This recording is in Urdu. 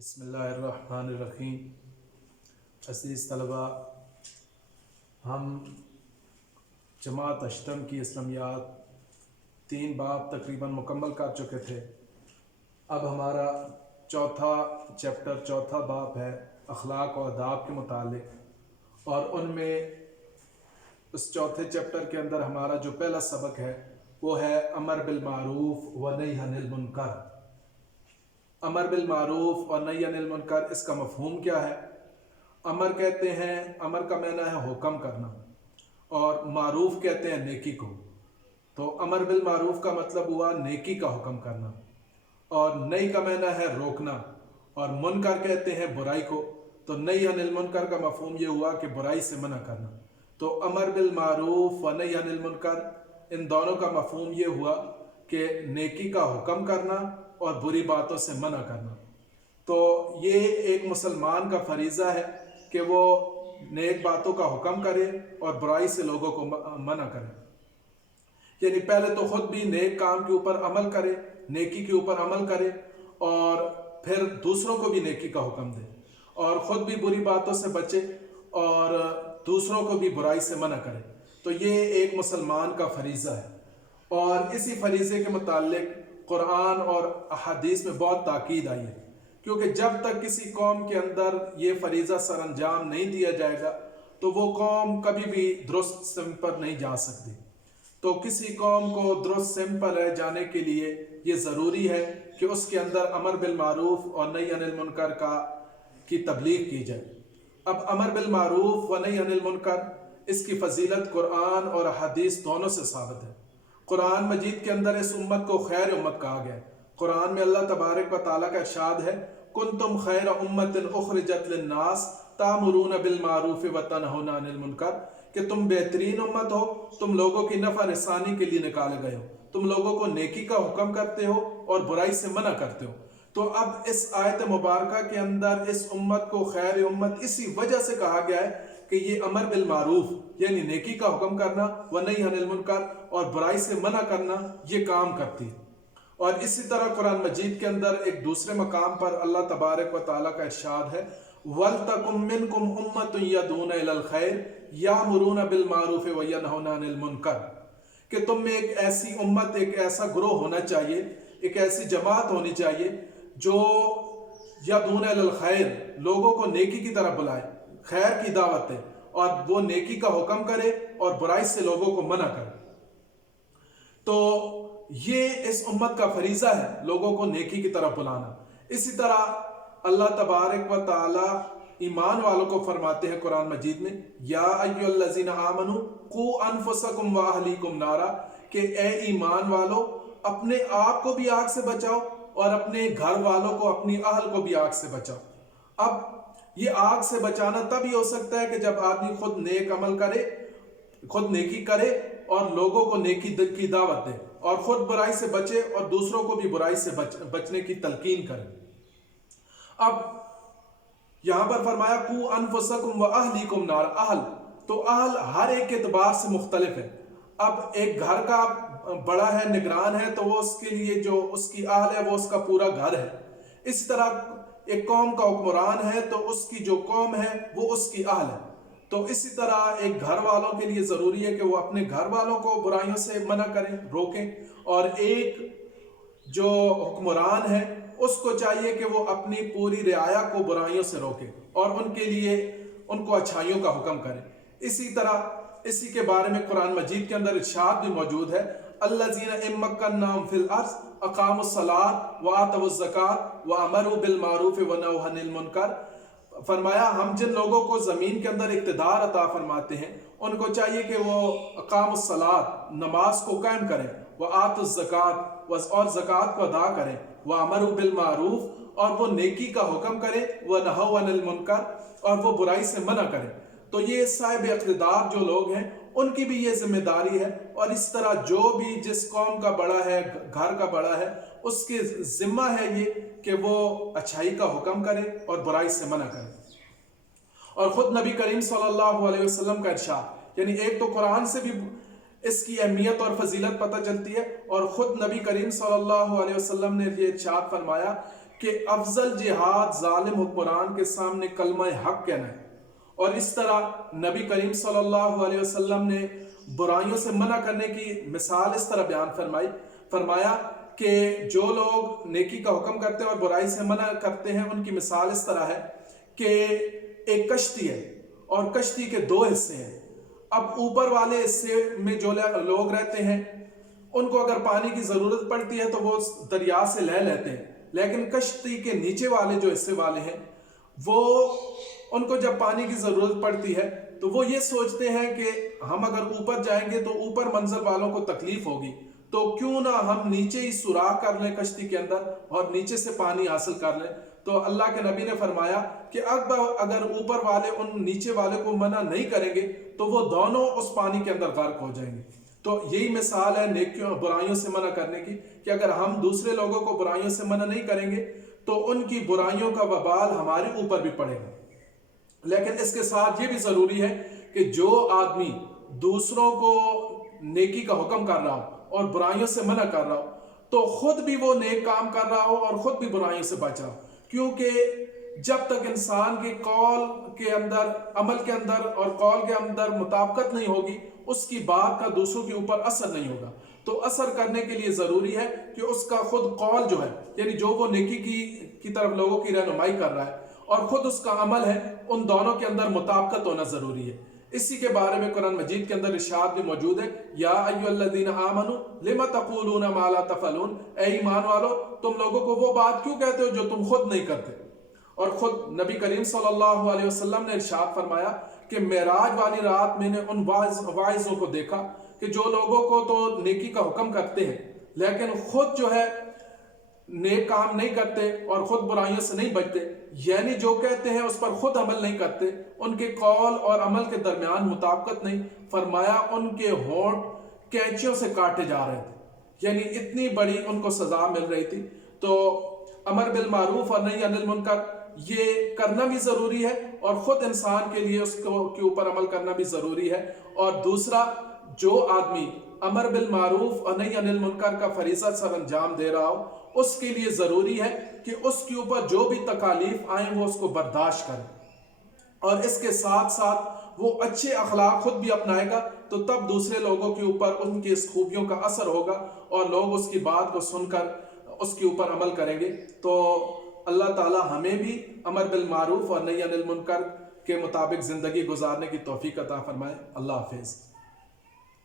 بسم اللہ الرحمن الرحیم۔ عزیز طلباء، ہم جماعت اشتم کی اسلامیات 3 باب تقریباً مکمل کر چکے تھے۔ اب ہمارا چوتھا باب ہے اخلاق و آداب کے متعلق، اور ان میں اس چوتھے چیپٹر کے اندر ہمارا جو پہلا سبق ہے وہ ہے امر بالمعروف و نہی عن المنکر۔ امر بالمعروف اور نہی عن المنکر، اس کا مفہوم کیا ہے؟ امر کہتے ہیں، امر کا معنی ہے حکم کرنا، اور معروف کہتے ہیں نیکی کو۔ تو امر بالمعروف کا مطلب ہوا نیکی کا حکم کرنا، اور نہی کا معنی ہے روکنا، اور منکر کہتے ہیں برائی کو۔ تو نہی عن المنکر کا مفہوم یہ ہوا کہ برائی سے منع کرنا۔ تو امر بالمعروف و نہی عن المنکر، ان دونوں کا مفہوم یہ ہوا کہ نیکی کا حکم کرنا اور بری باتوں سے منع کرنا۔ تو یہ ایک مسلمان کا فریضہ ہے کہ وہ نیک باتوں کا حکم کرے اور برائی سے لوگوں کو منع کرے، یعنی پہلے تو خود بھی نیک کام کے اوپر عمل کرے، نیکی کے اوپر عمل کرے، اور پھر دوسروں کو بھی نیکی کا حکم دے، اور خود بھی بری باتوں سے بچے اور دوسروں کو بھی برائی سے منع کرے۔ تو یہ ایک مسلمان کا فریضہ ہے، اور اسی فریضے کے متعلق قرآن اور احادیث میں بہت تاکید آئی ہے، کیونکہ جب تک کسی قوم کے اندر یہ فریضہ سر انجام نہیں دیا جائے گا تو وہ قوم کبھی بھی درست سمت پر نہیں جا سکتی۔ تو کسی قوم کو درست سمت پر رہ جانے کے لیے یہ ضروری ہے کہ اس کے اندر امر بالمعروف اور نہی عن المنکر کی تبلیغ کی جائے۔ اب امر بالمعروف و نہی عن المنکر، اس کی فضیلت قرآن اور احادیث دونوں سے ثابت ہے۔ قرآن مجید کے اندر اس امت کو خیر امت کہا گیا ہے۔ قرآن میں اللہ تبارک و تعالیٰ کا ارشاد ہے، کنتم خیر امت اخرجت للناس تامرون بالمعروف و تنہون عن المنکر، کہ تم بہترین امت ہو، تم لوگوں کی نفع رسانی کے لیے نکالے گئے ہو، تم لوگوں کو نیکی کا حکم کرتے ہو اور برائی سے منع کرتے ہو۔ تو اب اس آیت مبارکہ کے اندر اس امت کو خیر امت اسی وجہ سے کہا گیا ہے کہ یہ امر بالمعروف یعنی نیکی کا حکم کرنا و نہی عن المنکر اور برائی سے منع کرنا یہ کام کرتی ہے۔ اور اسی طرح قرآن مجید کے اندر ایک دوسرے مقام پر اللہ تبارک و تعالیٰ کا ارشاد ہے، وَلْتَكُمْ مِنْكُمْ أُمَّةٌ يَدْعُونَ إِلَى الْخَيْرِ يَأْمُرُونَ بِالْمَعْرُوفِ وَيَنْهَوْنَ عَنِ الْمُنْكَرِ، کہ تم میں ایک ایسی امت، ایک ایسا گروہ ہونا چاہیے، ایک ایسی جماعت ہونی چاہیے جو یدعون الی الخیر، لوگوں کو نیکی کی طرف بلائے، خیر کی دعوت دے، اور وہ نیکی کا حکم کرے اور برائی سے لوگوں کو منع کرے۔ تو یہ اس امت کا فریضہ ہے لوگوں کو نیکی کی طرف بلانا۔ اسی طرح اللہ تبارک و تعالی ایمان والوں کو فرماتے ہیں قرآن مجید میں، یا ایھا الذین آمنوا قوا انفسکم واہلیکم نارا، کہ اے ایمان والو اپنے آپ کو بھی آگ سے بچاؤ اور اپنے گھر والوں کو، اپنی اہل کو بھی آگ سے بچاؤ۔ اب یہ آگ سے بچانا تب ہی ہو سکتا ہے کہ جب آدمی خود نیک عمل کرے، خود نیکی کرے اور لوگوں کو نیکی کی دعوت دے، اور خود برائی سے بچے اور دوسروں کو بھی برائی سے بچنے کی تلقین کرے۔ اب یہاں پر فرمایا قو انفسکم واہلیکم نارا، اہل، تو اہل ہر ایک اعتبار سے مختلف ہے۔ اب ایک گھر کا بڑا ہے، نگران ہے، تو وہ اس کے لیے جو اس کی اہل ہے وہ اس کا پورا گھر ہے۔ اسی طرح ایک قوم کا حکمران ہے تو اس کی جو قوم ہے وہ اس کی اہل ہے۔ تو اسی طرح ایک گھر والوں کے لیے ضروری ہے کہ وہ اپنے گھر والوں کو برائیوں سے منع کریں، روکیں، اور ایک جو حکمران ہے اس کو چاہیے کہ وہ اپنی پوری رعایا کو برائیوں سے روکے اور ان کے لیے ان کو اچھائیوں کا حکم کرے۔ اسی طرح اسی کے بارے میں قرآن مجید کے اندر ارشاد بھی موجود ہے، الذین ان مکناہم فی الارض اقاموا الصلاۃ وآتوا الزکاۃ وامروا بالمعروف ونہوا عن المنکر، فرمایا ہم جن لوگوں کو زمین کے اندر اقتدار عطا فرماتے ہیں ان کو چاہیے کہ وہ اقام الصلاۃ، نماز کو قائم کریں، وآتوا الزکاۃ، اور زکوٰۃ کو ادا کریں، وامروا بالمعروف، اور وہ نیکی کا حکم کریں، ونہوا عن المنکر، اور وہ برائی سے منع کریں۔ تو یہ صاحب اقتدار جو لوگ ہیں ان کی بھی یہ ذمہ داری ہے، اور اس طرح جو بھی جس قوم کا بڑا ہے، گھر کا بڑا ہے، اس کے ذمہ ہے یہ کہ وہ اچھائی کا حکم کرے اور برائی سے منع کرے۔ اور خود نبی کریم صلی اللہ علیہ وسلم کا ارشاد، یعنی ایک تو قرآن سے بھی اس کی اہمیت اور فضیلت پتہ چلتی ہے۔ اور خود نبی کریم صلی اللہ علیہ وسلم نے یہ ارشاد فرمایا کہ افضل جہاد ظالم حکمران کے سامنے کلمہ حق کہنا ہے۔ اور اس طرح نبی کریم صلی اللہ علیہ وسلم نے برائیوں سے منع کرنے کی مثال اس طرح بیان فرمایا کہ جو لوگ نیکی کا حکم کرتے ہیں اور برائی سے منع کرتے ہیں، ان کی مثال اس طرح ہے کہ ایک کشتی ہے اور کشتی کے دو حصے ہیں۔ اب اوپر والے حصے میں جو لوگ رہتے ہیں ان کو اگر پانی کی ضرورت پڑتی ہے تو وہ دریا سے لے لیتے ہیں، لیکن کشتی کے نیچے والے جو حصے والے ہیں وہ ان کو جب پانی کی ضرورت پڑتی ہے تو وہ یہ سوچتے ہیں کہ ہم اگر اوپر جائیں گے تو اوپر منزل والوں کو تکلیف ہوگی، تو کیوں نہ ہم نیچے ہی سوراخ کر لیں کشتی کے اندر اور نیچے سے پانی حاصل کر لیں۔ تو اللہ کے نبی نے فرمایا کہ اگر اوپر والے ان نیچے والے کو منع نہیں کریں گے تو وہ دونوں اس پانی کے اندر غرق ہو جائیں گے۔ تو یہی مثال ہے نیکیوں برائیوں سے منع کرنے کی کہ اگر ہم دوسرے لوگوں کو برائیوں سے منع نہیں کریں گے تو ان کی برائیوں کا وبال ہمارے اوپر بھی پڑے گا۔ لیکن اس کے ساتھ یہ بھی ضروری ہے کہ جو آدمی دوسروں کو نیکی کا حکم کر رہا ہو اور برائیوں سے منع کر رہا ہو تو خود بھی وہ نیک کام کر رہا ہو اور خود بھی برائیوں سے بچ رہا ہو، کیونکہ جب تک انسان کے قول کے اندر، عمل کے اندر اور قول کے اندر مطابقت نہیں ہوگی، اس کی بات کا دوسروں کے اوپر اثر نہیں ہوگا۔ تو اثر کرنے کے لیے ضروری ہے کہ اس کا خود قول جو ہے، یعنی جو وہ نیکی کی طرف لوگوں کی رہنمائی کر رہا ہے، اور خود اس کا عمل ہے، ان دونوں کے اندر مطابقت ہونا ضروری ہے۔ اسی کے بارے میں قرآن مجید کے اندر ارشاد بھی موجود ہے، یا ایھا الذین آمنوا لم تقولون ما لا تفعلون، اے ایمان والو تم لوگوں کو وہ بات کیوں کہتے ہو جو تم خود نہیں کرتے۔ اور خود نبی کریم صلی اللہ علیہ وسلم نے ارشاد فرمایا کہ معراج والی رات میں نے ان واعظوں کو دیکھا کہ جو لوگوں کو تو نیکی کا حکم کرتے ہیں لیکن خود جو ہے نیک کام نہیں کرتے اور خود برائیوں سے نہیں بچتے، یعنی جو کہتے ہیں اس پر خود عمل نہیں کرتے، ان کے قول اور عمل کے درمیان مطابقت نہیں۔ فرمایا ان کے ہونٹ کینچیوں سے کاٹے جا رہے تھے، یعنی اتنی بڑی ان کو سزا مل رہی تھی۔ تو امر بالمعروف اور نہی عن المنکر یہ کرنا بھی ضروری ہے اور خود انسان کے لیے اس کے اوپر عمل کرنا بھی ضروری ہے۔ اور دوسرا، جو آدمی امر بالمعروف اور نہی عن المنکر کا فریضہ سر انجام دے رہا ہو، اس کے لیے ضروری ہے کہ اس کے اوپر جو بھی تکالیف آئیں وہ اس کو برداشت کرے، اور اس کے ساتھ ساتھ وہ اچھے اخلاق خود بھی اپنائے گا، تو تب دوسرے لوگوں کے اوپر ان کی اس خوبیوں کا اثر ہوگا اور لوگ اس کی بات کو سن کر اس کے اوپر عمل کریں گے۔ تو اللہ تعالی ہمیں بھی امر بالمعروف اور نہی عن المنکر کے مطابق زندگی گزارنے کی توفیق عطا فرمائے۔ اللہ حافظ۔